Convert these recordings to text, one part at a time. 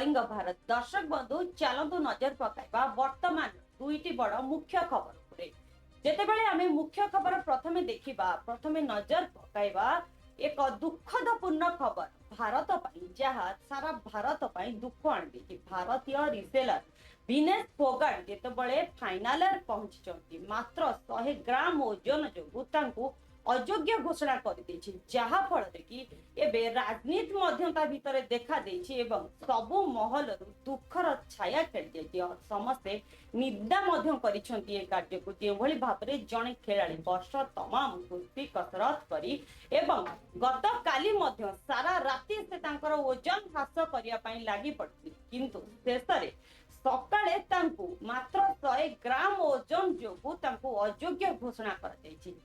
कलिंग भारत दर्शक बंधु चलतु नजर पकाइबा वर्तमान दुईटी बड़ मुख्य खबर उपरे जेतेबेले आमे मुख्य खबर प्रथमे देखिबा प्रथमे नजर पकाइबा एक दुखदपूर्ण खबर भारत पई जहा सारा भारत पई दुख आनी भारतीय रिसेलर विनेश फोगाट जेतेबेले फाइनल पहुंची मात्र 100 ग्राम ओजन जोगु तांकु अयोग्य घोषणा कर जहा फल कि एबे राजनीति मध्यता भितर देखा देछि एवं सबु महल दुखर छाया खेली जाइए समस्ते निंदा करिसेंती ए कार्य को जो भाव में जड़े खेलाड़ी वर्ष तमाम कुस्ती कसरत करी एवं गत काली मध्य सारा राति से तांकर ओजन ह्रास करने लगी पड़ती किंतु शेष में सकाळे तांकु मात्र 100 ग्राम ओजन जोगु तांकु अयोग्य घोषणा कर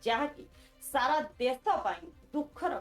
जहाँकि सारा देश पाई दुखर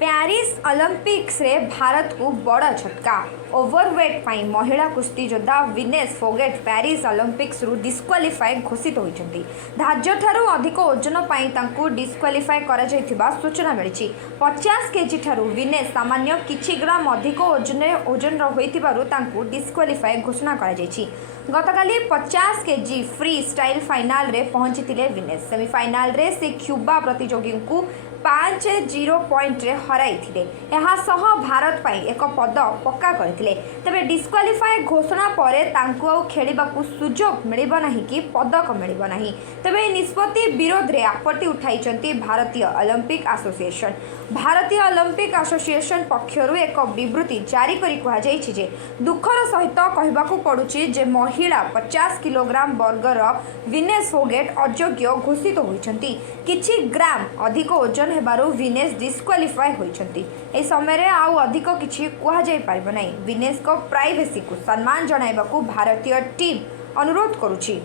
पेरिस ओलंपिक्स रे भारत को बड़ा झटका ओवरवेट पाई महिला कुस्ती योद्धा विनेश फोगाट पेरिस ओलंपिक्स रु डिस्क्वालिफाई घोषित होइछंती। धार्य ठारू अधिक ओजन पाई तांकु डिस्क्वालिफाई करा जायथिबा सूचना मिलिछि। 50 केजी ठारू विनेश सामान्य किछि ग्राम अधिक ओजन होइथिबारु तांकु डिस्क्वालिफाई घोषणा करा जायछि। गतकाली 50 केजी फ्री स्टाइल फाइनल रे पहुंचीथिले विनेश। सेमीफाइनल रे से क्यूबा प्रतियोगी को 5-0 पॉइंट रे हराइथिले। एहा सह भारत पाई एक पद पक्का करथिले। तबे डिस्क्वालिफाई घोषणा परे तांकु खेलिबाकू सुजोग मिलिबो नाही कि पदक मिलिबो नाही। तबे निष्पत्ति विरोध रे आपत्ति उठाइचंती भारतीय ओलंपिक एसोसिएशन। भारतीय ओलंपिक एसोसिएशन पक्षरु एक विवृत्ति जारी करी कहा जायछि जे दुखर सहित कहबाकू पडुछि जे महिला 50 किलोग्राम वर्गर विनेश फोगाट अयोग्य घोषित होइछंती। किछि ग्राम अधिक ओजन हेबारु विनेश डिस्क्वालिफाई होइछंती। ए समय रे आउ अधिक किछि कहा जाय पारिबो नै। विनेश को प्राइवेसी को सम्मान जणाइबाकू भारतीय टीम अनुरोध करूछि।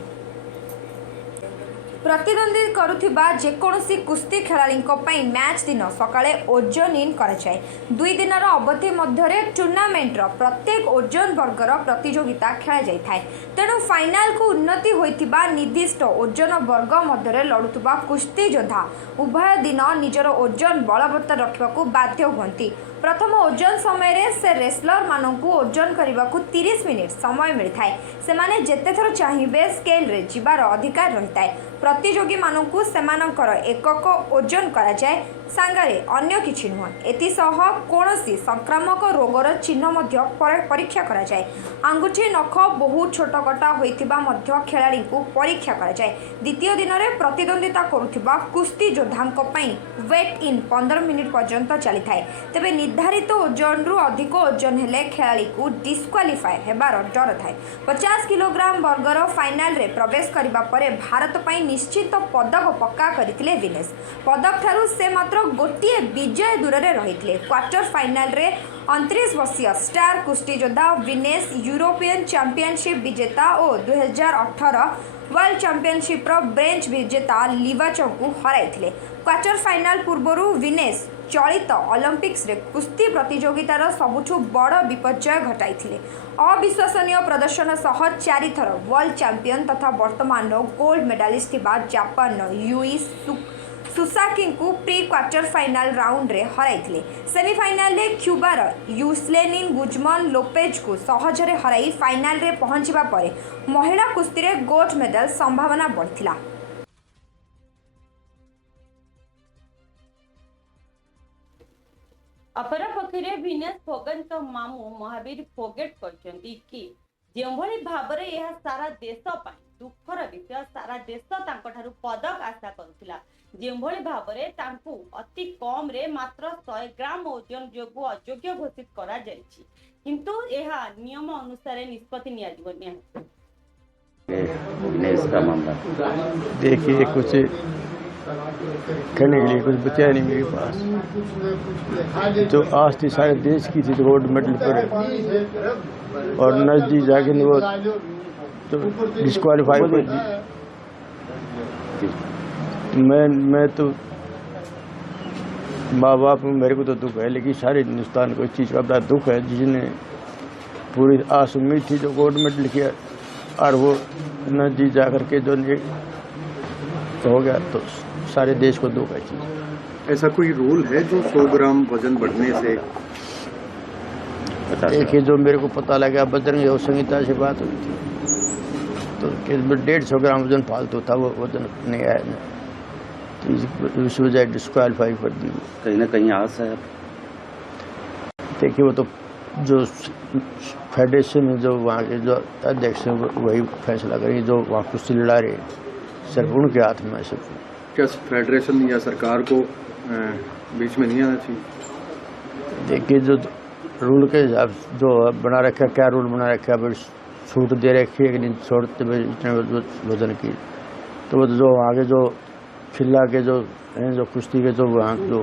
प्रतिद्वंदी करुथिबा जेकोसी कुस्ती खेलाड़ी मैच दिन सकाळे ओजन इन कराए। 2 दिन अवधि मध्य टूर्नामेंट प्रत्येक ओजन वर्गर प्रतियोगिता खेला जाए। तेणु फाइनाल को उन्नति होइथिबा निर्दिष्ट ओजन वर्ग मध्य लड़ुवा कुस्ती योद्धा उभय दिन निजर ओजन बलवत्तर रखा बाध्य होती। प्रथम ओजन समय से रेसलर मानू ओजन करने को 30 मिनिट समय मिलता है। से जेते थर चाहिए स्केल रे जीवार अधिकार रहता है। प्रतियोगी मानू सेमानकर एकक ओजन करा जाए सांगारे अन्य किछि नुह। एतिसह कोनोसी संक्रामक रोगर चिन्ह मध्य परीक्षा करा जाए। आंगुठी नख बहुत छोट कटा होइतिबा मध्य खेलाड़ी को परीक्षा करा जाए। द्वितीय दिन में प्रतिद्वंदिता करुथिबा कुस्ती योद्धांक पई वेट इन 15 मिनिट पर्यंत चली थाए। तेबे निर्धारित ओजन रु अधिक ओजन हेले खेलाड़ी को डिस्क्वालिफाई हेबार डर थाए। 50 किलोग्राम वर्गर फाइनल रे प्रवेश करिबा परे भारत पई निश्चित पदक पक्का करथिले विनेश। पदक ठारू से मात्र गोटे विजय दूर रही। क्वार्टर फाइनल रे 29 वर्षीय स्टार कुस्ती योद्धा विनेश यूरोपियन चैंपियनशिप विजेता और 2018 वर्ल्ड चैंपियनशिप ब्रेंच विजेता लिवाचो को हराइथिले। क्वार्टर फाइनल पूर्वरु विनेश चलित ओलंपिक्स रे कुस्ती प्रतियोगितार सबुठु बड़ विपर्यय घटाइथिले। अविश्वसनीय प्रदर्शन सह 4 थर वर्ल्ड चैंपियन तथा वर्तमान गोल्ड मेडालिस्ट जापान यूई सुसाकी को प्री क्वार्टर फाइनल राउंड रे हराइथिले। सेमीफाइनल रे क्यूबार यूस्लेनिन गुजमन लोपेज को सहजरे हराई फाइनल रे पहुंचीबा परे महिला कुस्ती रे गोल्ड मेडल संभावना बढ़िथिला। अपरपक्षे विनेश फोगाट मामू महावीर फोगाट कहते कि जो भाव में यह सारा देश पाई दुखर विषय सारा देश तांको पदक आशा करुला जो भाव में अति कम रे मात्र 100 ग्राम ओजन जोगु अयोग्य घोषित करा जायछि किंतु यह नियम अनुसार निष्पत्ति निया का मामला देखिए कुछ कहने के लिए कुछ बचा नहीं मेरे पास। जो आज थी सारे देश की थी गोल्ड मेडल पर और नजदीक जाके वो तो डिस्क्वालीफाई कर दी। मैं तो माँ बाप मेरे को तो दुख है, लेकिन सारे हिंदुस्तान को इस चीज़ का बड़ा दुख है जिसने पूरी आस उम्मीद थी जो गोल्ड मेडल किया और वो नजदीक जा करके जो हो गया तो सारे देश को दुख है चीज़। ऐसा कोई रूल है जो 100 ग्राम वजन बढ़ने से देखिए जो मेरे को पता लगा बजरंग योग संहिता से बात हुई थी तो 150 ग्राम वजन फालतू था, वो वजन नहीं आया ना, तो इस वजह डिस्क्वालीफाई कर दी। कहीं ना कहीं आस है। देखिए वो तो जो फेडरेशन है, जो वहाँ के जो अध्यक्ष हैं वही फैसला करेंगे, जो वहाँ कुश्ती लड़ा रहे सिर्फ उनके हाथ में है सब। क्या फेडरेशन या सरकार को बीच में नहीं आना चाहिए? देखिए जो रूल के हिसाब जो बना रखा, क्या रूल बना रखा है, छूट दे रखी है कि नहीं छोड़ते इतने वजन की, तो वो जो आगे जो खिला के जो हैं जो कुश्ती के जो वहाँ जो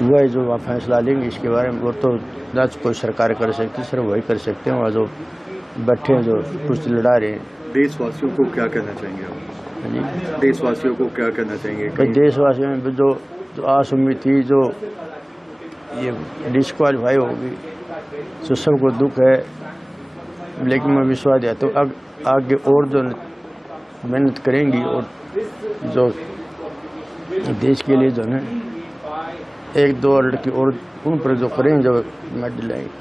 हुआ है जो वहाँ फैसला लेंगे इसके बारे में, वो तो ना कोई सरकार कर सकती, सिर्फ वही कर सकते हैं वहाँ जो बैठे हैं जो कुश्ती लड़ा रहे हैं। देशवासियों को क्या कहना चाहेंगे आप? जी देशवासियों को क्या कहना चाहेंगे? भाई देशवासियों में जो आस उम्मीद थी जो ये डिस्क्वालीफाई होगी, तो सबको दुख है, लेकिन मैं विश्वास दिया तो आगे और जो मेहनत करेंगी और जो देश के लिए जो है 1-2 लड़की और उन पर जो करेंगे जो मेडल आएंगे।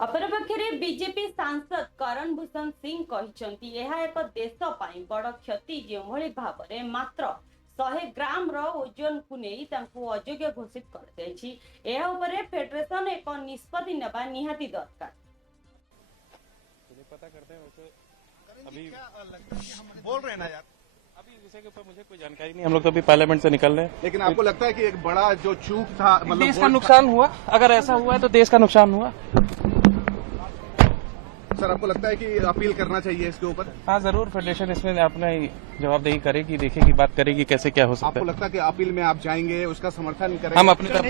अपरपक्षे बीजेपी सांसद करण भूषण सिंह कहते यह एक देश पाई बड़ क्षति जो भाव में मात्र 100 ग्राम ओजन को नहीं अयोग्य घोषित कर फेडरेशन एक निष्पत्ति नेबा निहाती दरकार। पता करते हैं वैसे अभी बोल रहे हैं ना यार, अभी इस विषय के ऊपर मुझे कोई जानकारी नहीं, हम लोग तो अभी पार्लियामेंट से निकल रहे हैं। लेकिन आपको लगता है कि एक बड़ा जो चूक था, मतलब देश का नुकसान हुआ? अगर ऐसा हुआ है तो देश का नुकसान हुआ। सर आपको लगता है कि अपील करना चाहिए इसके ऊपर? हाँ जरूर, फेडरेशन इसमें अपना जवाबदेही करेगी, देखेगी, बात करेगी कैसे क्या हो सकता है। आपको लगता है कि अपील में आप जाएंगे, उसका समर्थन करेंगे? हम अपनी तरफ।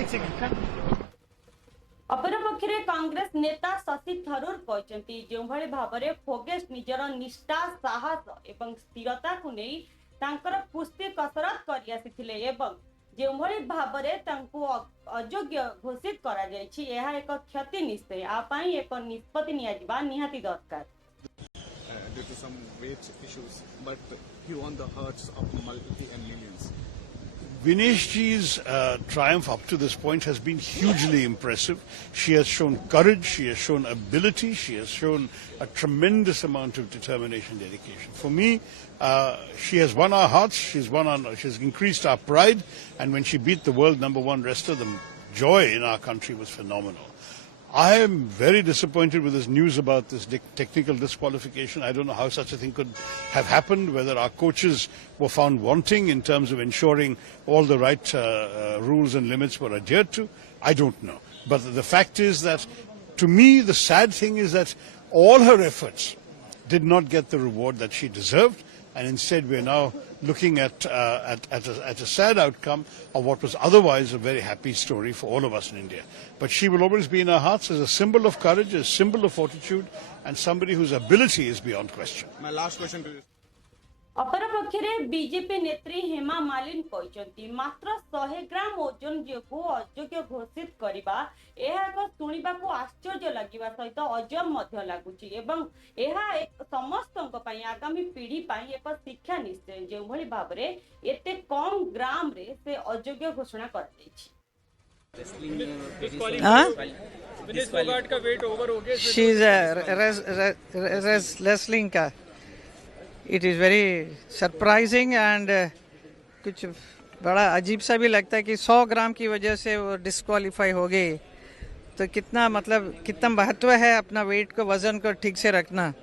अपरपक्षे कांग्रेस नेता शशि थरूर कहते जो भाव में फोगेस निजर निष्ठा साहस एवं स्थिरता को नहीं कुश्ती कसरत कर जो भाव में अयोग्य घोषित कर एक क्षति निश्चय आपाई एक निष्पत्ति निहाती दरकार। Due to some weight issues, but he won the hearts of multitude and millions. Vineshji's triumph up to this point has been hugely impressive. She has shown courage, she has shown ability, she has shown a tremendous amount of determination and dedication. For me, she has won our hearts, she's increased our pride, and when she beat the world #1 wrestler, the joy in our country was phenomenal. I am very disappointed with this news about this technical disqualification. I don't know how such a thing could have happened, whether our coaches were found wanting in terms of ensuring all the right rules and limits were adhered to. I don't know. But the fact is that, to me, the sad thing is that all her efforts did not get the reward that she deserved, and instead we're now looking at a sad outcome of what was otherwise a very happy story for all of us in India. But she will always be in our hearts as a symbol of courage, a symbol of fortitude, and somebody whose ability is beyond question. My last question to you. अपरपक्षे BJP नेत्री हेमा मालिनी कहते मात्र 100 ग्राम ओजन जो अयोग्य घोषित करवा एक शुणा आश्चर्य लगे सहित अजब लगुच एक समस्त आगामी पीढ़ी एक शिक्षा निश्चय जो भाव में एते कम ग्राम रे से अयोग्य घोषणा कर रेसलिंग का it is very surprising and कुछ बड़ा अजीब सा भी लगता है कि 100 ग्राम की वजह से वो डिस्क्वालीफाई हो गई, तो कितना कितना महत्व है अपना वेट को, वज़न को ठीक से रखना।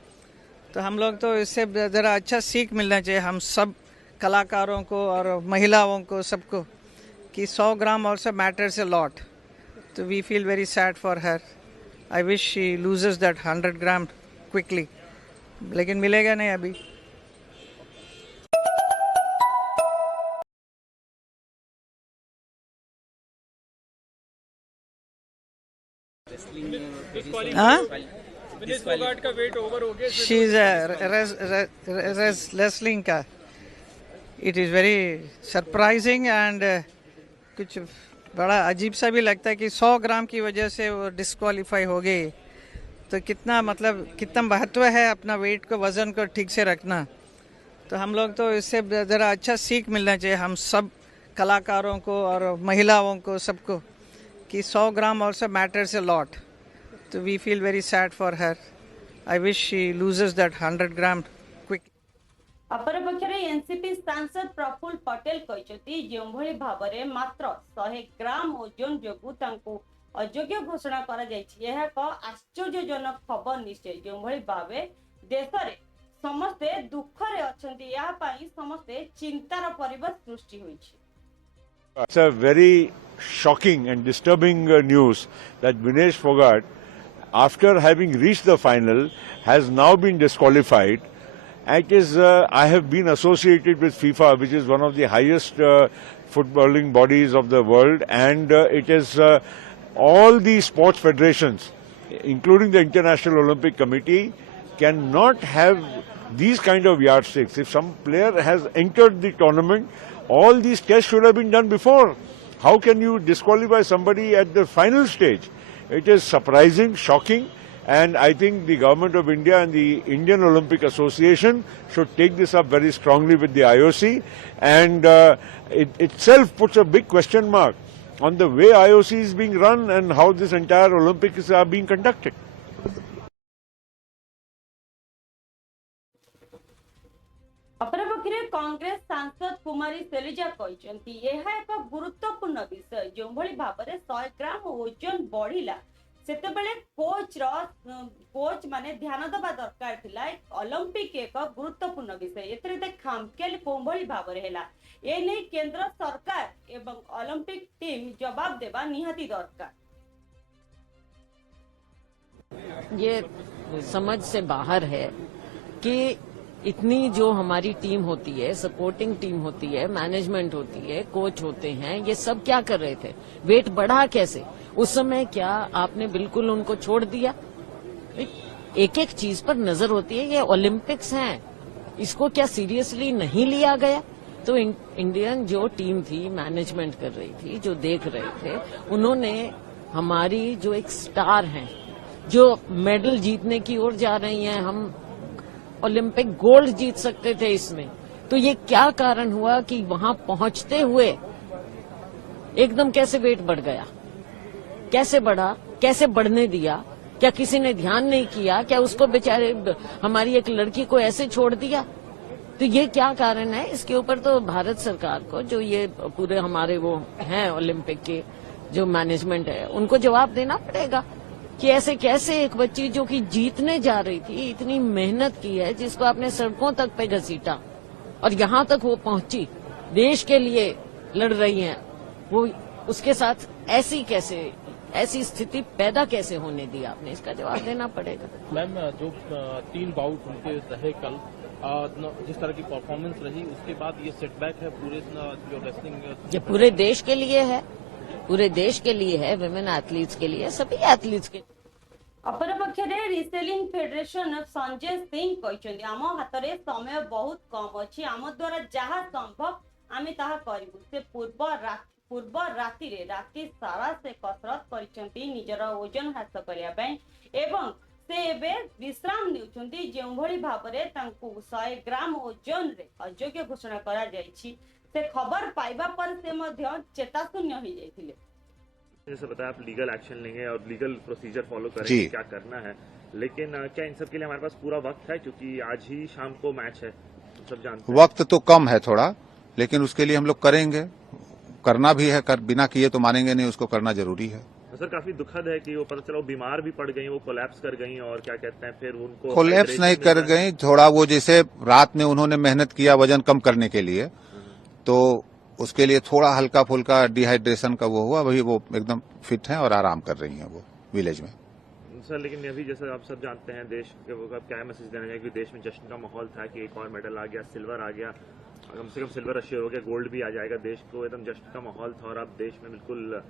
तो हम लोग तो इससे ज़रा अच्छा सीख मिलना चाहिए हम सब कलाकारों को और महिलाओं को सबको कि 100 gram also matters a lot. तो we feel very sad for her. I wish she loses that 100 gram quickly, लेकिन मिलेगा नहीं अभी। शी इज रेसलिंग का it is very surprising and कुछ बड़ा अजीब सा भी लगता है कि 100 ग्राम की वजह से वो डिस्क्वालीफाई हो गई, तो कितना कितना महत्व है अपना वेट को, वज़न को ठीक से रखना। तो हम लोग तो इससे ज़रा अच्छा सीख मिलना चाहिए हम सब कलाकारों को और महिलाओं को सबको कि 100 ग्राम also matters a lot. So we feel very sad for her. I wish she loses that 100 gram quickly. अपरपक्षरे NCP सांसद प्रफुल्ल पटेल कहते जो भाव में मात्र 100 ग्राम ओजन जो अयोग्य घोषणा करा एक आश्चर्यजनक खबर निश्चय जो भाव देश में समस्ते दुखरे अच्छे समस्ते चिंतार परिवेश सृष्टि होइछि। It's a very shocking and disturbing news that Vinesh Fogart, after having reached the final, has now been disqualified. It is, I have been associated with FIFA, which is one of the highest footballing bodies of the world, and it is all the sports federations, including the International Olympic Committee, cannot have these kind of yardsticks. If some player has entered the tournament, all these tests should have been done before. How can you disqualify somebody at the final stage? It is surprising, shocking, and I think the Government of India and the Indian Olympic Association should take this up very strongly with the IOC, and it itself puts a big question mark on the way IOC is being run and how this entire Olympics are being conducted. अपरपक्षे Congress सांसद कुमारी शैलजा कहते यह एक गुरुत्वपूर्ण विषय जो भाव में 100 ग्राम ओजन बढ़िला सेतेबेले coach माने ध्यान दबा दरकार थिला। ओलंपिक एक गुरुत्वपूर्ण विषय एतरे खामखेल कोंभली भाव में हैला ए नै केंद्र सरकार एवं ओलंपिक टीम जवाब देबा निहाती दरकार। ये समझ से बाहर है कि इतनी जो हमारी टीम होती है, सपोर्टिंग टीम होती है, मैनेजमेंट होती है, कोच होते हैं, ये सब क्या कर रहे थे? वेट बढ़ा कैसे? उस समय क्या आपने बिल्कुल उनको छोड़ दिया? एक एक चीज पर नजर होती है। ये ओलंपिक्स हैं, इसको क्या सीरियसली नहीं लिया गया? तो इंडियन जो टीम थी, मैनेजमेंट कर रही थी, जो देख रहे थे, उन्होंने हमारी जो एक स्टार हैं, जो मेडल जीतने की ओर जा रही हैं, हम ओलंपिक गोल्ड जीत सकते थे इसमें, तो ये क्या कारण हुआ कि वहां पहुंचते हुए एकदम कैसे वेट बढ़ गया? कैसे बढ़ा? कैसे बढ़ने दिया? क्या किसी ने ध्यान नहीं किया? क्या उसको बेचारे हमारी एक लड़की को ऐसे छोड़ दिया? तो ये क्या कारण है? इसके ऊपर तो भारत सरकार को, जो ये पूरे हमारे वो हैं ओलंपिक के जो मैनेजमेंट है, उनको जवाब देना पड़ेगा कि ऐसे कैसे एक बच्ची जो कि जीतने जा रही थी, इतनी मेहनत की है, जिसको आपने सड़कों तक पे घसीटा और यहाँ तक वो पहुंची, देश के लिए लड़ रही हैं, वो उसके साथ ऐसी स्थिति पैदा कैसे होने दी आपने? इसका जवाब देना पड़ेगा। मैम, जो 3 बाउट उनके रहे कल, जिस तरह की परफॉर्मेंस रही, उसके बाद ये सेटबैक है पूरे जो रेसलिंग, ये पूरे देश के लिए है, पूरे देश के लिए है, विमेन एथलीट्स के लिए, सभी एथलीट्स के। अपरपक्षे रिसेलिंग फेडरेशन संजय सिंह कहते आम हाथ में समय बहुत कम अच्छी, आम द्वारा जहाँ संभव आम ताहा करिबु। से पूर्व राति सारा से कसरत करिसेंती निजर ओजन ह्रास करिया पई एवं से एबे विश्राम नेउछंती जेउ भली भाव में तांकु 100 ग्राम ओजन रे अयोग्य घोषणा करा जायछि। से खबर पाइबा पर से मध्य चेताशून्य हो जाइथिले। जैसे बताया आप लीगल एक्शन लेंगे और लीगल प्रोसीजर फॉलो करेंगे, क्या करना है, लेकिन क्या इन सब के लिए हमारे पास पूरा वक्त है? क्योंकि आज ही शाम को मैच है, सब जानते हैं। वक्त तो कम है थोड़ा, लेकिन उसके लिए हम लोग करेंगे, करना भी है, बिना किए तो मानेंगे नहीं, उसको करना जरूरी है। सर, काफी दुखद है कि वो पता चला वो बीमार भी पड़ गई, वो कोलैप्स कर गई और क्या कहते हैं फिर उनको कोलैप्स नहीं कर गई, थोड़ा वो जैसे रात में उन्होंने मेहनत किया वजन कम करने के लिए, तो उसके लिए थोड़ा हल्का फुल्का डिहाइड्रेशन का वो हुआ, वही वो एकदम फिट हैं और आराम कर रही हैं वो विलेज में। सर, लेकिन अभी जैसे आप सब जानते हैं, देश को क्या मैसेज देना चाहिए कि देश में जश्न का माहौल था कि एक और मेडल आ गया, सिल्वर आ गया, कम से कम सिल्वर अश्योर हो गया, गोल्ड भी आ जाएगा, देश को एकदम जश्न का माहौल था, और अब देश में बिल्कुल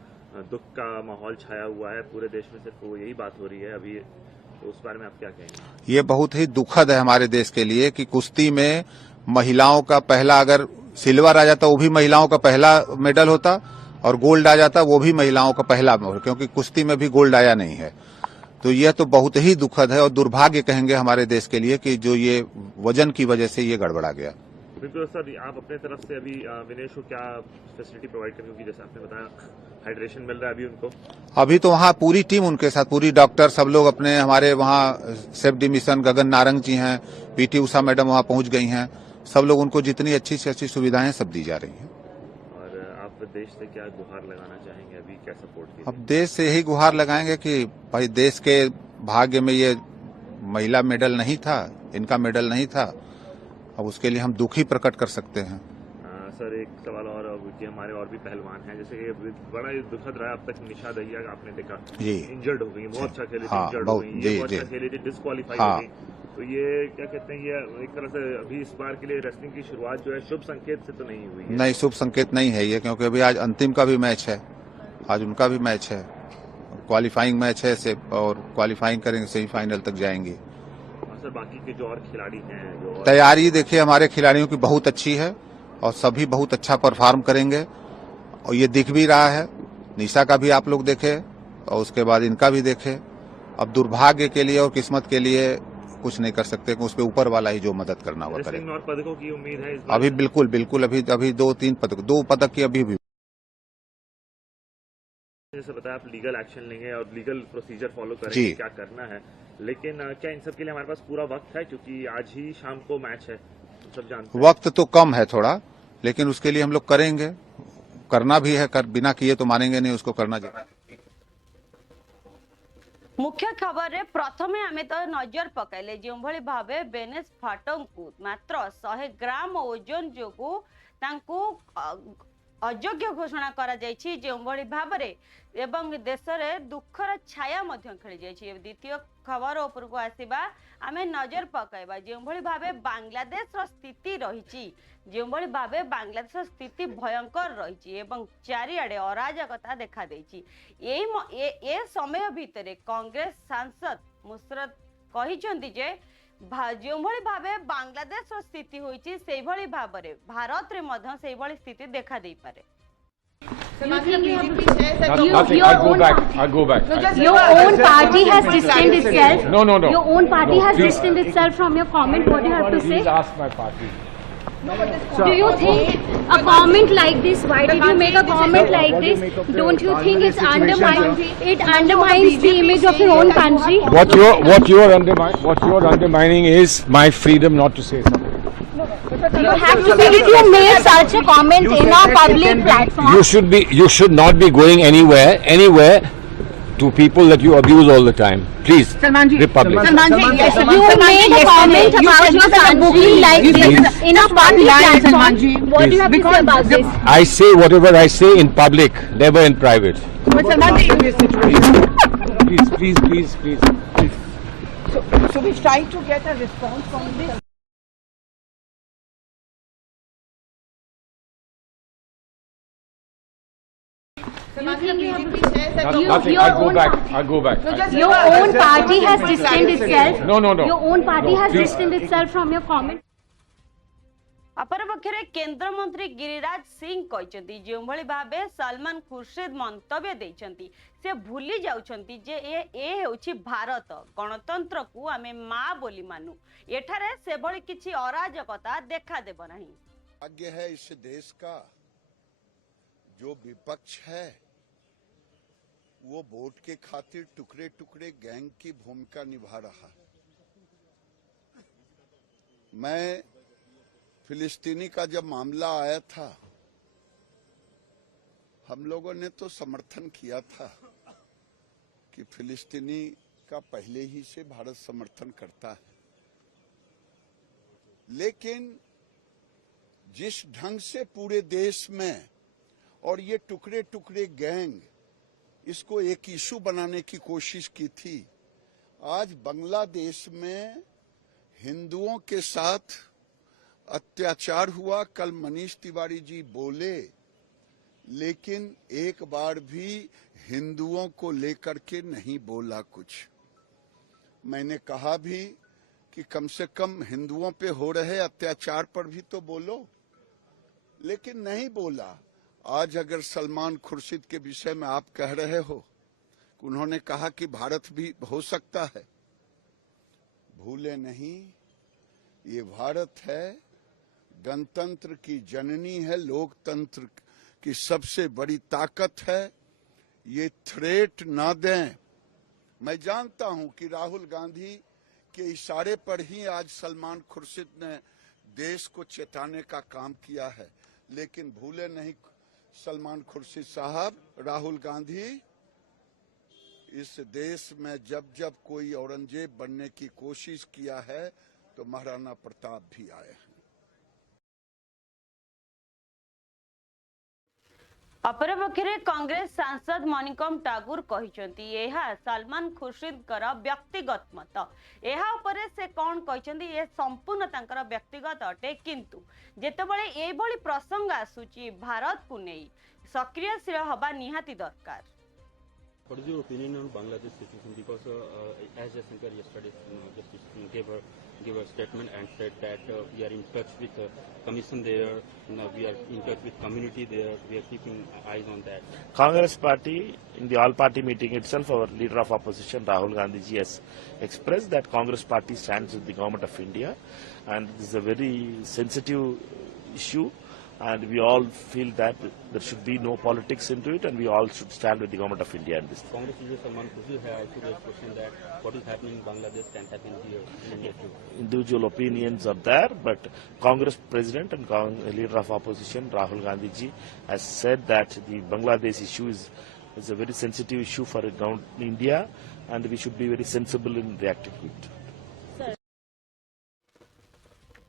दुख का माहौल छाया हुआ है, पूरे देश में सिर्फ यही बात हो रही है अभी, तो उस बारे में आप क्या कहेंगे? ये बहुत ही दुखद है हमारे देश के लिए कि कुश्ती में महिलाओं का पहला, अगर सिल्वर आ जाता वो भी महिलाओं का पहला मेडल होता, और गोल्ड आ जाता वो भी महिलाओं का पहला, क्योंकि कुश्ती में भी गोल्ड आया नहीं है। तो यह तो बहुत ही दुखद है और दुर्भाग्य कहेंगे हमारे देश के लिए कि जो ये वजन की वजह से ये गड़बड़ा गया। बिल्कुल सर, आप अपने तरफ से अभी विनेश को क्या फैसिलिटी प्रोवाइड करेंगे, क्योंकि जैसे आपने बताया हाइड्रेशन मिल रहा है अभी उनको? अभी तो वहाँ पूरी टीम उनके साथ, पूरी डॉक्टर सब लोग अपने, हमारे वहाँ सेफ डिमिशन गगन नारंग जी हैं, पीटी उषा मैडम वहाँ पहुँच गई हैं, सब लोग उनको जितनी अच्छी से अच्छी सुविधाएं सब दी जा रही हैं। और आप देश से क्या गुहार लगाना चाहेंगे, अभी क्या सपोर्ट कीजिए? अब देश से यही गुहार लगाएंगे कि भाई देश के भाग्य में ये महिला मेडल नहीं था, इनका मेडल नहीं था, अब उसके लिए हम दुख ही प्रकट कर सकते हैं। सर एक सवाल और, कि हमारे और भी पहलवान हैं, जैसे कि बड़ा ही दुखद रहा अब तक निशा दहिया आपने देखा इंजर्ड हो गई, बहुत अच्छा खेली थी, इंजर्ड हो गई, ये बहुत अच्छा खेली थी, डिस्क्वालीफाई हो गई। तो ये क्या कहते हैं, ये एक तरह से अभी इस बार के लिए रेसलिंग की शुरुआत जो है शुभ संकेत से तो नहीं हुई है? नहीं, शुभ संकेत नहीं है ये, क्योंकि अभी आज अंतिम का भी मैच है, आज उनका भी मैच है, क्वालिफाइंग मैच है से, और क्वालिफाइंग करेंगे, सेमीफाइनल तक जाएंगे। सर बाकी के जो और खिलाड़ी हैं, जो तैयारी देखिए हमारे खिलाड़ियों की बहुत अच्छी है और सभी बहुत अच्छा परफॉर्म करेंगे, और ये दिख भी रहा है। निशा का भी आप लोग देखे और उसके बाद इनका भी देखे। अब दुर्भाग्य के लिए और किस्मत के लिए कुछ नहीं कर सकते, उस पर ऊपर वाला ही जो मदद करना हुआ करे। और पदकों की उम्मीद है इस बार? अभी बिल्कुल बिल्कुल, अभी 2 पदक की अभी भी। जैसे बताया आप लीगल एक्शन लेंगे और लीगल प्रोसीजर फॉलो करेंगे, क्या करना है, लेकिन क्या इन सब के लिए हमारे पास पूरा वक्त है, क्योंकि आज ही शाम को मैच है, सब जानते हैं। वक्त तो कम है थोड़ा, लेकिन उसके लिए हम लोग करेंगे, करना भी है, बिना किए तो मानेंगे नहीं, उसको करना चाहिए। मुख्य खबर रे प्रथमे आमे तो नजर पकाइले जो भली भावे बेनेस फाटंकु मात्र 100 ग्राम ओजन जोगु तांकु अयोग्य घोषणा करा जायछि, जो भली भाबरे एवं देश में दुखर छाया खेली जायछि। द्वितीय खबर ऊपर को आसीबा आमे नजर पकाइबा जो भली भावे बांग्लादेश रो स्थिति रहिछि, जो भली भावे बांग्लादेश स्थिति भयंकर रहिछि एवं चारिआडे अराजकता देखा देछि। ए समय भितरे कांग्रेस सांसद मुशरत कहिसंती जे जो भली भावे बांग्लादेश रो स्थिति होइछि सेहि भली भाबरे भारत रे मध्य सेहि भली स्थिति देखा देई पारे। I go back. Your own party has distanced itself. No. Your own party has distanced itself from your comment. What do you have to say? Please ask my party. Do you think a comment like this? Why did you make a comment like this? Don't you think it undermines the image of your own country? What you're undermining is my freedom not to say something. You have to say if you made such a comment in a public platform. You should not be going anywhere to people that you abuse all the time. Please, Republic. You made a comment about your country like this in a public platform. What do you have to say about this? I say whatever I say in public, never in private. Please. So we try to get a response from this. I go back. Your own party has distanced itself. No. Your own party has distanced itself from your comment. अपरपक्षे केंद्र मंत्री गिरिराज सिंह कहते जो भली भावे सलमान खुर्शीद मंतव्य देइछंती से भूली जाउछंती जे ए हेउछि भारत गणतंत्र को आमे मां बोली मानु, एठारे से भली किछि अराजकता देखा देब नहीं। भाग्य है इस देश का, जो विपक्ष है वो वोट के खातिर टुकड़े टुकड़े गैंग की भूमिका निभा रहा है। मैं फिलिस्तीनी का जब मामला आया था, हम लोगों ने तो समर्थन किया था कि फिलिस्तीनी का पहले ही से भारत समर्थन करता है, लेकिन जिस ढंग से पूरे देश में और ये टुकड़े टुकड़े गैंग इसको एक इशू बनाने की कोशिश की थी, आज बांग्लादेश में हिंदुओं के साथ अत्याचार हुआ। कल मनीष तिवारी जी बोले, लेकिन एक बार भी हिंदुओं को लेकर के नहीं बोला कुछ। मैंने कहा भी कि कम से कम हिंदुओं पे हो रहे अत्याचार पर भी तो बोलो, लेकिन नहीं बोला। आज अगर सलमान खुर्शीद के विषय में आप कह रहे हो कि उन्होंने कहा कि भारत भी हो सकता है, भूले नहीं, ये भारत है गणतंत्र की जननी है, लोकतंत्र की सबसे बड़ी ताकत है। ये थ्रेट ना दें। मैं जानता हूं कि राहुल गांधी के इशारे पर ही आज सलमान खुर्शीद ने देश को चेताने का काम किया है, लेकिन भूले नहीं सलमान खुर्शीद साहब, राहुल गांधी इस देश में जब जब कोई औरंगजेब बनने की कोशिश किया है तो महाराणा प्रताप भी आए हैं। अपरपक्षे कांग्रेस सांसद मणिकम ठाकुर कहते यह सलमान खुर्शीदकर व्यक्तिगत मत। यह उपरे से कौन कहते ये संपूर्ण तांकर व्यक्तिगत अटे, किंतु जेतेबेले एभली प्रसंग आसुची भारत को नहीं सक्रियशील हवा निहाती दरकार। What is your opinion on Bangladesh situation? Because as Jaishankar yesterday just gave a statement and said that we are in touch with commission there, we are in touch with community there, we are keeping eyes on that. Congress party, in the all-party meeting itself, our leader of opposition, Rahul Gandhi ji, has expressed that Congress party stands with the government of India, and this is a very sensitive issue. And we all feel that there should be no politics into it, and we all should stand with the government of India in this. Congress leader Salman Khurshid has also raised question that what is happening in Bangladesh can happen here in India too. Individual opinions are there, but Congress president and leader of opposition Rahul Gandhi ji has said that the Bangladesh issue is a very sensitive issue for India, and we should be very sensible in reacting to it.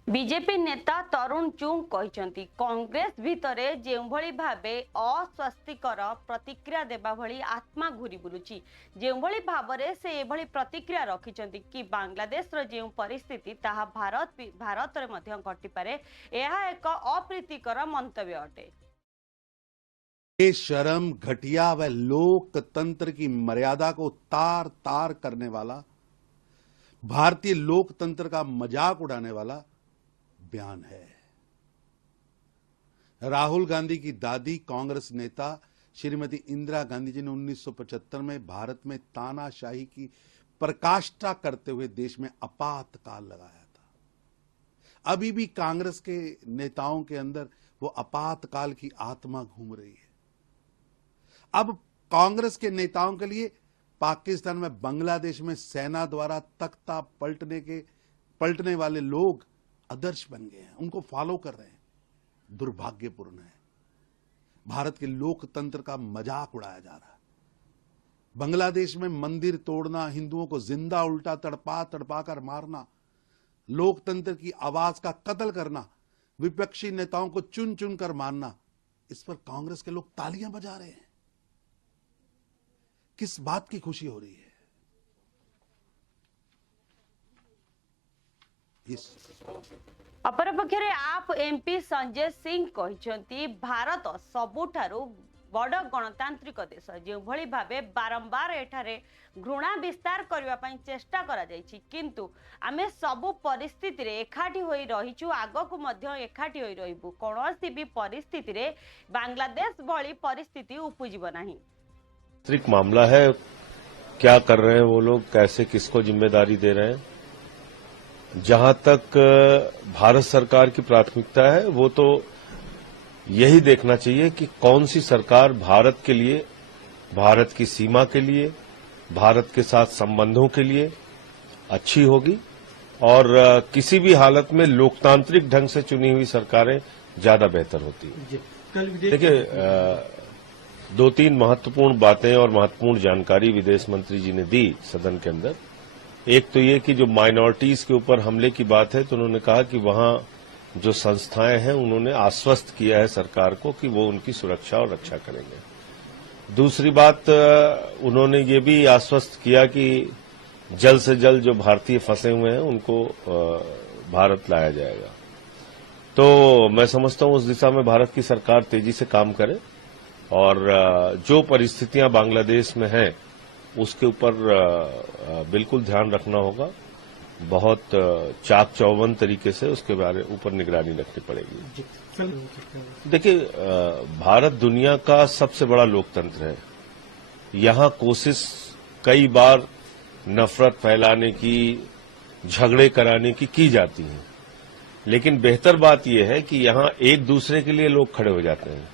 BJP नेता तरुण चुंग कहते कांग्रेस भितर जो भावे अस्वास्थिकर प्रतिक्रिया देबा भली आत्मा घूरी बुलुची, जो भाव से एभली प्रतिक्रिया रखिंट कि बांग्लादेश जो परिस्थिति ताहा भारत रे मध्य घटी पारे, यह एक अप्रीतिकर मंतव्य अटे। बेशरम, घटिया व लोकतंत्र की मर्यादा को तार तार करने वाला, भारतीय लोकतंत्र का मजाक उड़ाने वाला बयान है। राहुल गांधी की दादी कांग्रेस नेता श्रीमती इंदिरा गांधी जी ने 1975 में भारत में तानाशाही की पराकाष्ठा करते हुए देश में आपातकाल लगाया था। अभी भी कांग्रेस के नेताओं के अंदर वो आपातकाल की आत्मा घूम रही है। अब कांग्रेस के नेताओं के लिए पाकिस्तान में, बांग्लादेश में सेना द्वारा तख्ता पलटने वाले लोग आदर्श बन गए हैं, उनको फॉलो कर रहे हैं। दुर्भाग्यपूर्ण है। भारत के लोकतंत्र का मजाक उड़ाया जा रहा है। बांग्लादेश में मंदिर तोड़ना, हिंदुओं को जिंदा उल्टा तड़पा कर मारना, लोकतंत्र की आवाज का कत्ल करना, विपक्षी नेताओं को चुन चुन कर मारना, इस पर कांग्रेस के लोग तालियां बजा रहे हैं। किस बात की खुशी हो रही है? अपरपक्षे आप एमपी संजय सिंह कहते भारत सबुठारु बड़ गणतांत्रिक देश, जो भावे बारंबार एठारे घृणा विस्तार करने चेष्टा करा जायछि, किंतु आमे सबु परिस्थिति रे एकाठी होई रहिछु, आगकु मध्य एकाठी होई रहिबु। कोनोसी भी परिस्थिति रे बांग्लादेश भली परिस्थिति उपजिब नाही। आंतरिक मामला है, क्या कर रहे हैं वो लोग, कैसे किसको जिम्मेदारी दे रहे हैं। जहां तक भारत सरकार की प्राथमिकता है, वो तो यही देखना चाहिए कि कौन सी सरकार भारत के लिए, भारत की सीमा के लिए, भारत के साथ संबंधों के लिए अच्छी होगी, और किसी भी हालत में लोकतांत्रिक ढंग से चुनी हुई सरकारें ज्यादा बेहतर होती है। देखिए, दो तीन महत्वपूर्ण बातें और महत्वपूर्ण जानकारी विदेश मंत्री जी ने दी सदन के अंदर। एक तो ये कि जो माइनॉरिटीज के ऊपर हमले की बात है, तो उन्होंने कहा कि वहां जो संस्थाएं हैं उन्होंने आश्वस्त किया है सरकार को कि वो उनकी सुरक्षा और रक्षा करेंगे। दूसरी बात, उन्होंने ये भी आश्वस्त किया कि जल्द से जल्द जो भारतीय फंसे हुए हैं उनको भारत लाया जाएगा। तो मैं समझता हूं उस दिशा में भारत की सरकार तेजी से काम करे, और जो परिस्थितियां बांग्लादेश में हैं उसके ऊपर बिल्कुल ध्यान रखना होगा। बहुत चाक चौबंद तरीके से उसके ऊपर निगरानी रखनी पड़ेगी। देखिए, भारत दुनिया का सबसे बड़ा लोकतंत्र है। यहां कोशिश कई बार नफरत फैलाने की, झगड़े कराने की जाती है, लेकिन बेहतर बात यह है कि यहां एक दूसरे के लिए लोग खड़े हो जाते हैं।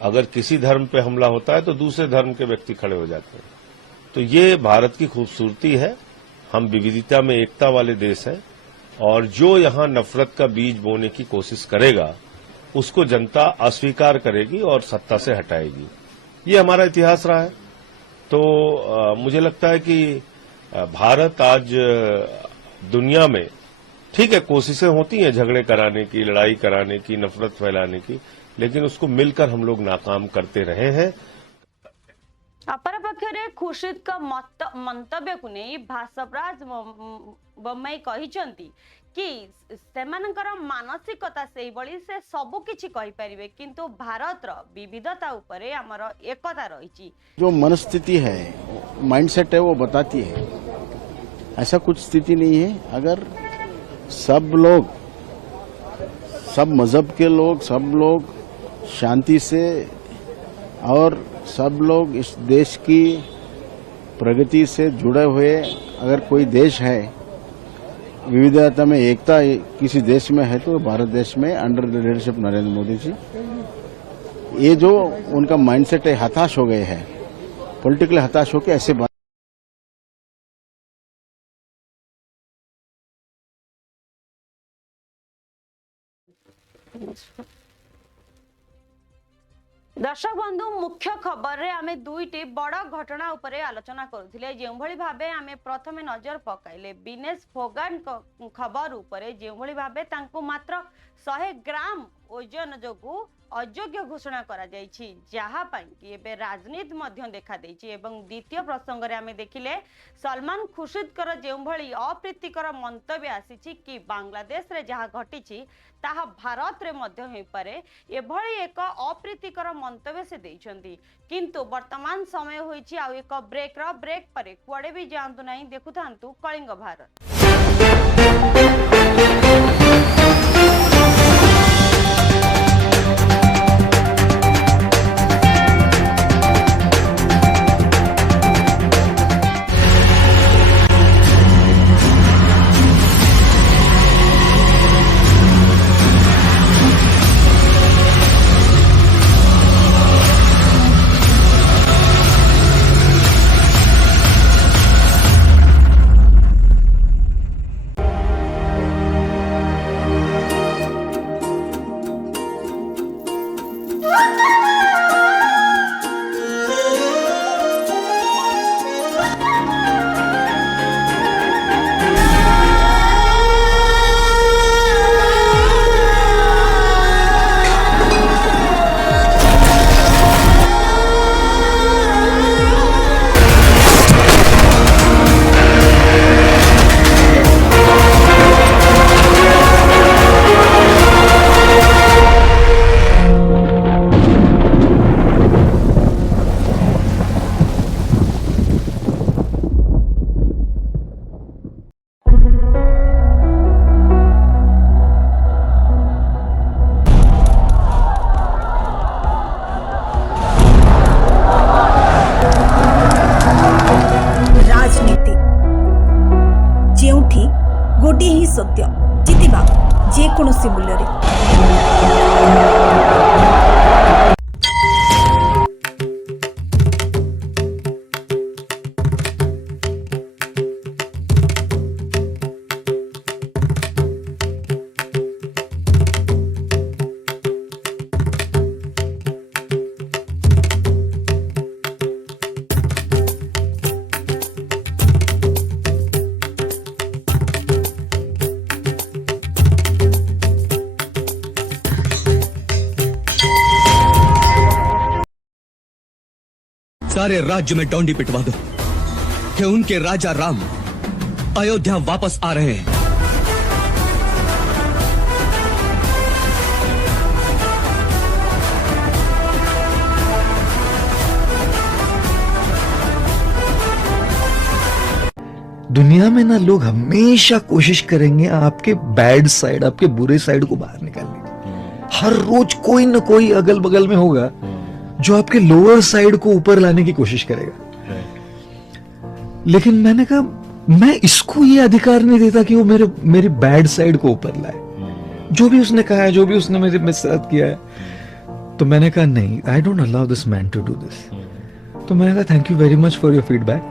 अगर किसी धर्म पे हमला होता है तो दूसरे धर्म के व्यक्ति खड़े हो जाते हैं। तो ये भारत की खूबसूरती है। हम विविधता में एकता वाले देश हैं और जो यहां नफरत का बीज बोने की कोशिश करेगा उसको जनता अस्वीकार करेगी और सत्ता से हटाएगी। ये हमारा इतिहास रहा है। तो मुझे लगता है कि भारत आज दुनिया में, ठीक है, कोशिशें होती हैं झगड़े कराने की, लड़ाई कराने की, नफरत फैलाने की, लेकिन उसको मिलकर हम लोग नाकाम करते रहे हैं। अपरपक्षरे खुर्शीद का मंतव्य को नहीं भाषवराज बोम्मई कहिसंती कि सेमानकर मानसिकता से बड़ी से सब किछि कहि परिबे, किंतु भारतर विविधता उपरे हमर एकता रही। जो मनस्थिति है, माइंडसेट है, वो बताती है। ऐसा कुछ स्थिति नहीं है। अगर सब लोग, सब मजहब के लोग, सब लोग शांति से और सब लोग इस देश की प्रगति से जुड़े हुए, अगर कोई देश है विविधता में एकता किसी देश में है तो भारत देश में under the leadership Narendra Modi ji. ये जो उनका माइंडसेट है, हताश हो गए हैं, पॉलिटिकली हताश होकर ऐसे बात। दर्शक बंधु, मुख्य खबर रे आमे दुईटी बड़ घटना उपरे आलोचना करुथिले। जो भली भाबे आमे प्रथमे नजर पकाइले विनेश फोगाट खबर उपरे, जो भली भाबे तांको मात्र 100 ग्राम ओजन जोगु अयोग्य घोषणा करा जायछि, जहा पाई कि एबे राजनीति मध्य देखा देछि। एवं द्वितीय प्रसंग रे आमे देखिले सलमान खुर्शीद कर जो भली अप्रीतिकर मंतव्य आसीछि कि बांग्लादेश रे जहा घटिछि ताहा भारत रे मध्य होई पारे, एभली एक अप्रीतिकर मंतव्य से देइछंती। किंतु वर्तमान समय होईछि आ एक ब्रेक परे कुआडे भी जांतु नाही, देखुथांतु कलिंग भारत। गोटे ही सत्य जितिबा जे कोनोसी मूल्य रे। सारे राज्य में डोंडी पिटवा दो कि उनके राजा राम अयोध्या वापस आ रहे हैं। दुनिया में ना लोग हमेशा कोशिश करेंगे आपके बैड साइड, आपके बुरे साइड को बाहर निकालने की। हर रोज कोई ना कोई अगल बगल में होगा जो आपके लोअर साइड को ऊपर लाने की कोशिश करेगा। लेकिन मैंने कहा मैं इसको ये अधिकार नहीं देता कि वो मेरी बैड साइड को ऊपर लाए। जो भी उसने कहा है, जो भी उसने मेरे साथ किया है, तो मैंने कहा नहीं, I don't allow this man to do this. तो मैंने कहा thank you very much for your feedback,